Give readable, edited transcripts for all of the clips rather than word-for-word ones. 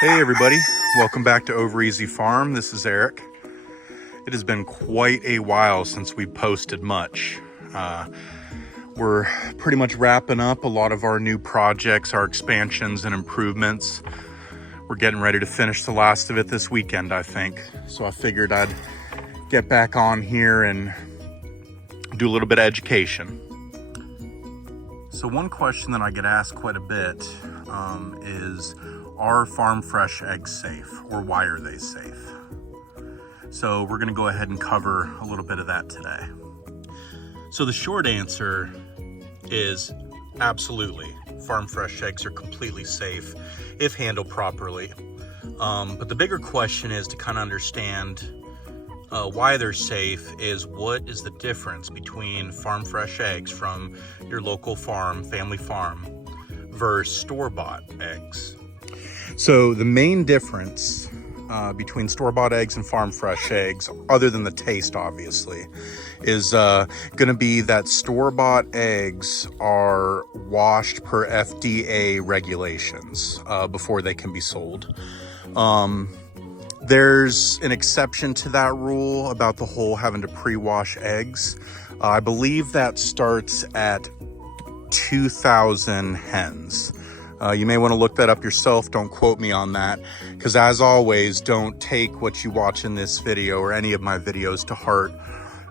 Hey everybody, welcome back to Over Easy Farm. This is Eric. It has been quite a while since we posted much. We're pretty much wrapping up a lot of our new projects, our expansions and improvements. We're getting ready to finish the last of it this weekend, I think. So I figured I'd get back on here and do a little bit of education. So one question that I get asked quite a bit is, are farm fresh eggs safe, or why are they safe? So we're gonna go ahead and cover a little bit of that today. So the short answer is absolutely. Farm fresh eggs are completely safe if handled properly. But the bigger question is to kind of understand why they're safe is what is the difference between farm fresh eggs from your local farm, family farm, versus store-bought eggs. So the main difference between store-bought eggs and farm fresh eggs, other than the taste obviously, is going to be that store-bought eggs are washed per FDA regulations before they can be sold. There's an exception to that rule about the whole having to pre-wash eggs. I believe that starts at 2,000 hens. You may want to look that up yourself. Don't quote me on that, because as always, don't take what you watch in this video or any of my videos to heart.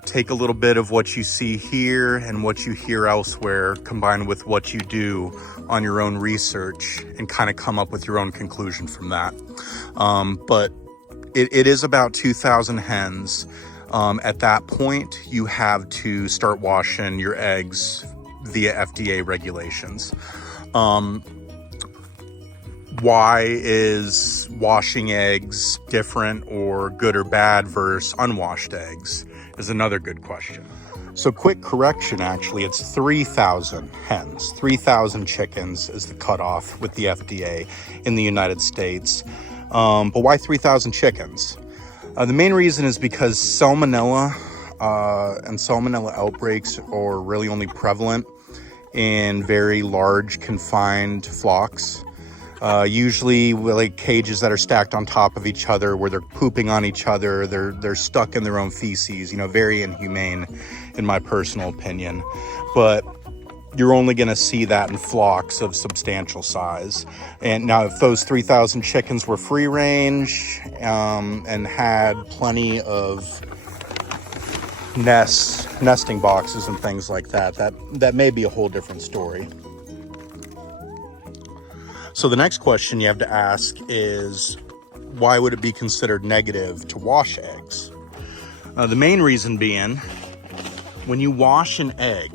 Take a little bit of what you see here and what you hear elsewhere, combined with what you do on your own research, and kind of come up with your own conclusion from that. But it is about 2,000 hens. At that point, you have to start washing your eggs via FDA regulations. Why is washing eggs different or good or bad versus unwashed eggs is another good question. So quick correction, actually, it's 3,000 hens. 3,000 chickens is the cutoff with the FDA in the United States. But why 3,000 chickens? The main reason is because salmonella and salmonella outbreaks are really only prevalent in very large confined flocks. Usually like cages that are stacked on top of each other where they're pooping on each other. They're stuck in their own feces, very inhumane in my personal opinion. But you're only going to see that in flocks of substantial size. And now if those 3,000 chickens were free range and had plenty of nesting boxes and things like that may be a whole different story. So the next question you have to ask is, why would it be considered negative to wash eggs? The main reason being, when you wash an egg,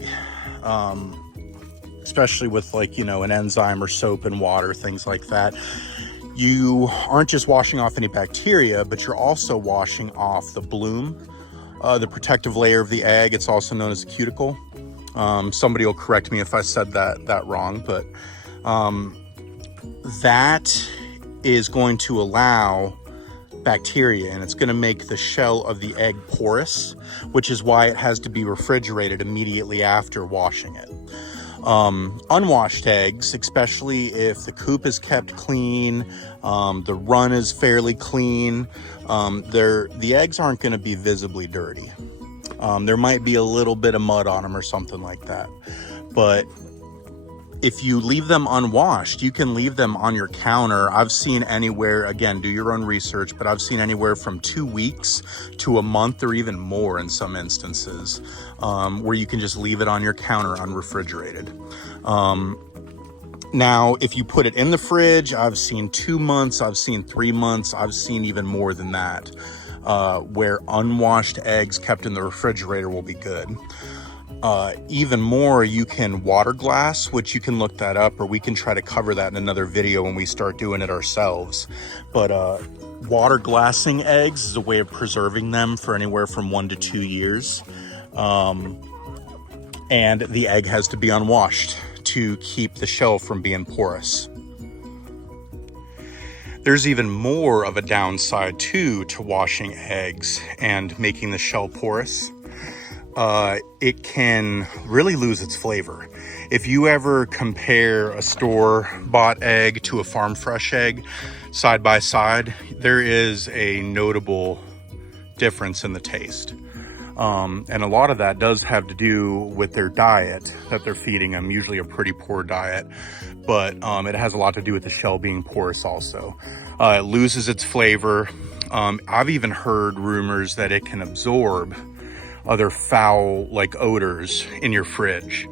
especially with an enzyme or soap and water, things like that, you aren't just washing off any bacteria, but you're also washing off the bloom, the protective layer of the egg. It's also known as a cuticle. Somebody will correct me if I said that wrong, but that is going to allow bacteria, and it's going to make the shell of the egg porous, which is why it has to be refrigerated immediately after washing it. Unwashed eggs, especially if the coop is kept clean, the run is fairly clean, the eggs aren't going to be visibly dirty. There might be a little bit of mud on them or something like that, but if you leave them unwashed, you can leave them on your counter. I've seen anywhere, again, do your own research, but I've seen anywhere from 2 weeks to a month or even more in some instances, where you can just leave it on your counter unrefrigerated. Now, if you put it in the fridge, I've seen 2 months, I've seen 3 months, I've seen even more than that, where unwashed eggs kept in the refrigerator will be good. Even more, you can water glass, which you can look that up, or we can try to cover that in another video when we start doing it ourselves. But water glassing eggs is a way of preserving them for anywhere from 1 to 2 years. And the egg has to be unwashed to keep the shell from being porous. There's even more of a downside too to washing eggs and making the shell porous. it can really lose its flavor. If you ever compare a store-bought egg to a farm fresh egg side by side, there is a notable difference in the taste. And a lot of that does have to do with their diet that they're feeding them, usually a pretty poor diet, but it has a lot to do with the shell being porous also. It loses its flavor. I've even heard rumors that it can absorb other foul like odors in your fridge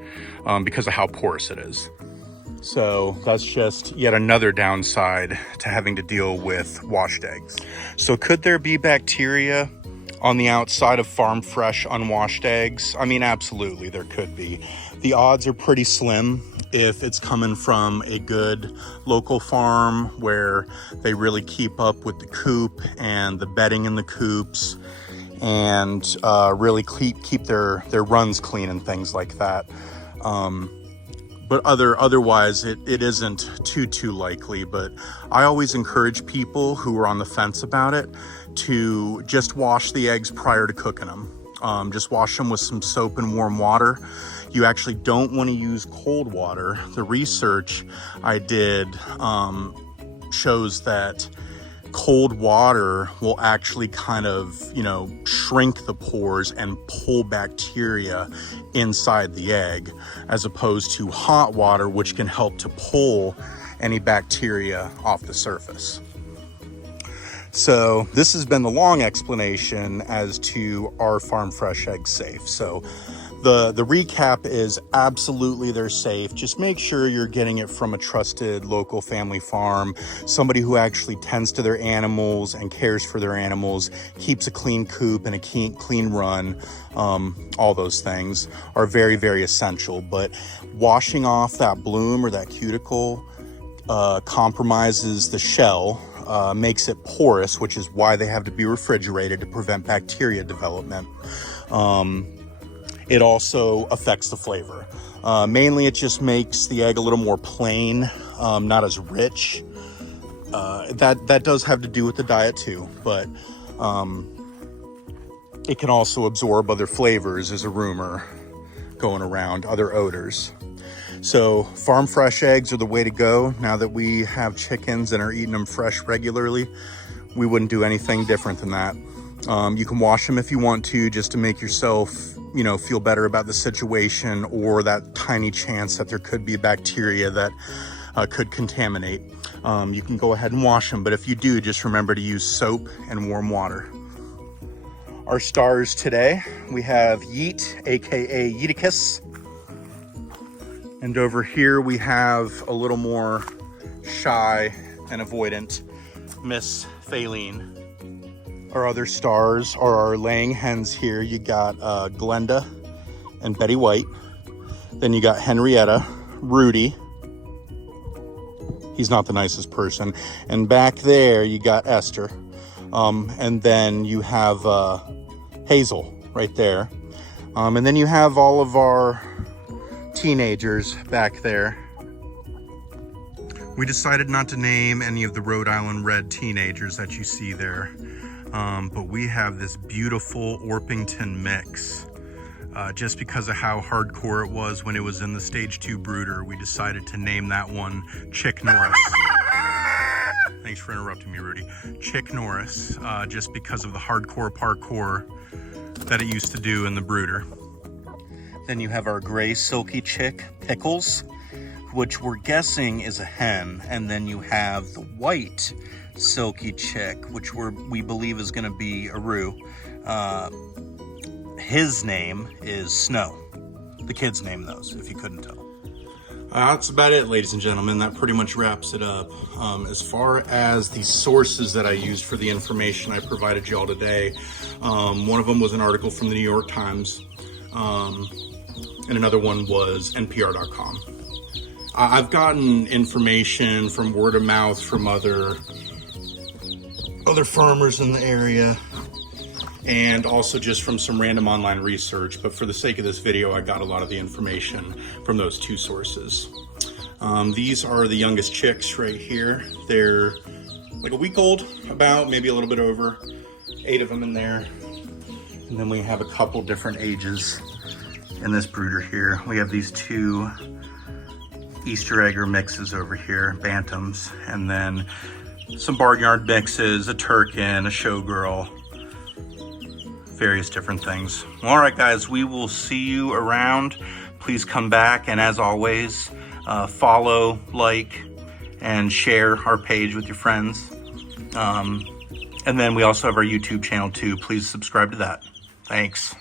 because of how porous it is. So that's just yet another downside to having to deal with washed eggs. So could there be bacteria on the outside of farm fresh unwashed eggs? I mean, absolutely, there could be. The odds are pretty slim if it's coming from a good local farm where they really keep up with the coop and the bedding in the coops and really keep their runs clean and things like that. But otherwise, it isn't too likely. But I always encourage people who are on the fence about it to just wash the eggs prior to cooking them. Just wash them with some soap and warm water. You actually don't want to use cold water. The research I did shows that cold water will actually kind of, shrink the pores and pull bacteria inside the egg, as opposed to hot water, which can help to pull any bacteria off the surface. So this has been the long explanation as to are farm fresh eggs safe. So the recap is absolutely they're safe. Just make sure you're getting it from a trusted local family farm, somebody who actually tends to their animals and cares for their animals, keeps a clean coop and a clean run. All those things are very, very essential. But washing off that bloom or that cuticle compromises the shell, makes it porous, which is why they have to be refrigerated to prevent bacteria development. It also affects the flavor. Mainly it just makes the egg a little more plain, not as rich. That does have to do with the diet too, but it can also absorb other flavors, is a rumor going around, other odors. So farm fresh eggs are the way to go. Now that we have chickens and are eating them fresh regularly, we wouldn't do anything different than that. You can wash them if you want to, just to make yourself, feel better about the situation, or that tiny chance that there could be bacteria that could contaminate. You can go ahead and wash them, but if you do, just remember to use soap and warm water. Our stars today, we have Yeet, aka Yeeticus. And over here we have a little more shy and avoidant Miss Faline. Our other stars are our laying hens here. You got Glenda and Betty White. Then you got Henrietta, Rudy. He's not the nicest person. And back there you got Esther. And then you have Hazel right there. And then you have all of our teenagers back there. We decided not to name any of the Rhode Island Red teenagers that you see there. But we have this beautiful Orpington mix. Just because of how hardcore it was when it was in the stage 2 brooder, we decided to name that one Chick Norris. Thanks for interrupting me, Rudy. Chick Norris, just because of the hardcore parkour that it used to do in the brooder. Then you have our gray silky chick, Pickles, which we're guessing is a hen. And then you have the white silky chick, which we believe is going to be a Roo. His name is Snow. The kids name those, if you couldn't tell. That's about it, ladies and gentlemen. That pretty much wraps it up. As far as the sources that I used for the information I provided y'all today, one of them was an article from the New York Times, and another one was NPR.com. I've gotten information from word of mouth from other farmers in the area, and also just from some random online research. But for the sake of this video, I got a lot of the information from those two sources. These are the youngest chicks right here. They're like a week old, about, maybe a little bit over. 8 of them in there. And then we have a couple different ages in this brooder here. We have these two Easter egger mixes over here, bantams, and then some barnyard mixes, a Turkin, a showgirl, various different things. All right, guys, we will see you around. Please come back, and as always, follow, like, and share our page with your friends. And then we also have our YouTube channel too. Please subscribe to that. Thanks.